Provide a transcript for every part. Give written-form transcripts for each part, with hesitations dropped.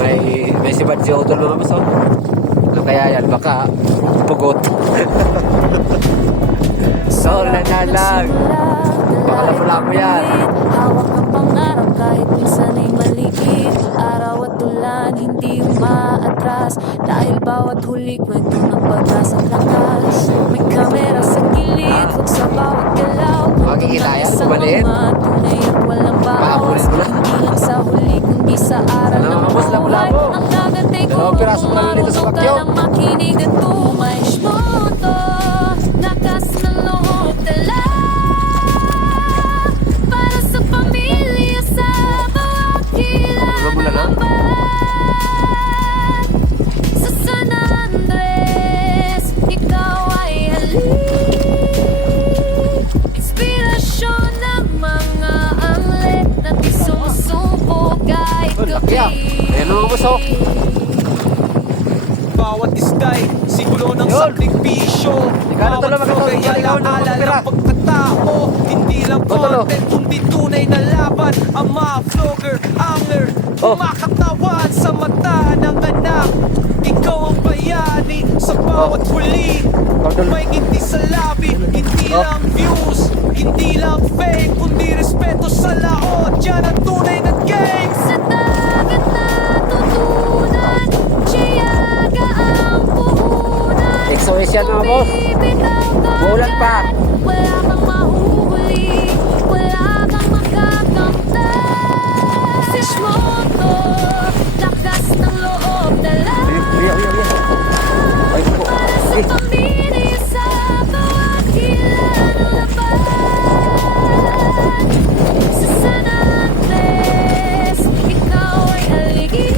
May sibad si Utol mga boss. Oh. Ano kaya yan? Baka pugot. Sola na lang. Baka napula mo yan. Hawak ang pangarap kahit minsan ay maliit. Araw at ulan, hindi umaatras. Dahil bawat huli, kwento ng pag-asa at lakas. May kamera sa gilid, huwag sa bawat galaw. Makikita yan, maliit. Tunay at walang bawas. Hindi lang sa huli, kundi sa aral ng buhay. Ang dagat ay Dalawang piraso pa lang dito sa marunong ka bakyo. lang makinig at tumais mo to. Lakas ng loob dala para sa pamilya, sa bawat Ano mo na lang? kilaban. Sa San Andres, ikaw ay halik. Inspirasyon ng mga anglet na di sumusuko kahit Laki ah. gabi. Ayan mga boss. Oh. Bawat isday, siguro ng Yun. sakripisyo. Ikaw na talo, Bawat flow ay ikaw na alaala magpapira. ng pagkatao. Hindi lang Talo. content, kundi tunay na laban. Ang mga vlogger, angler, Oh. kumakatawan sa mata ng anak. Ikaw ang bayani sa bawat huli. Talo. May ngiti sa labi, hindi Oh. lang views, hindi lang fake, kundi respeto sa laot. Yan ang tunay na game. Sa dagat natutunan, tiyaga ang puhunan. XOS yan mga boss. Bumibitaw ka Maulan pa. dyan, wala kang mahuhuli, wala kang makakamtan. Fish motor, lakas ng loob dala Ay, po. para sa Eh, pamilya, sa bawat kilang laban. Sa San Andres, ikaw ay aligid.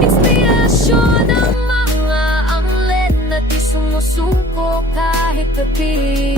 Inspirasyon ng mga anglet na di sumusuko kahit gabi.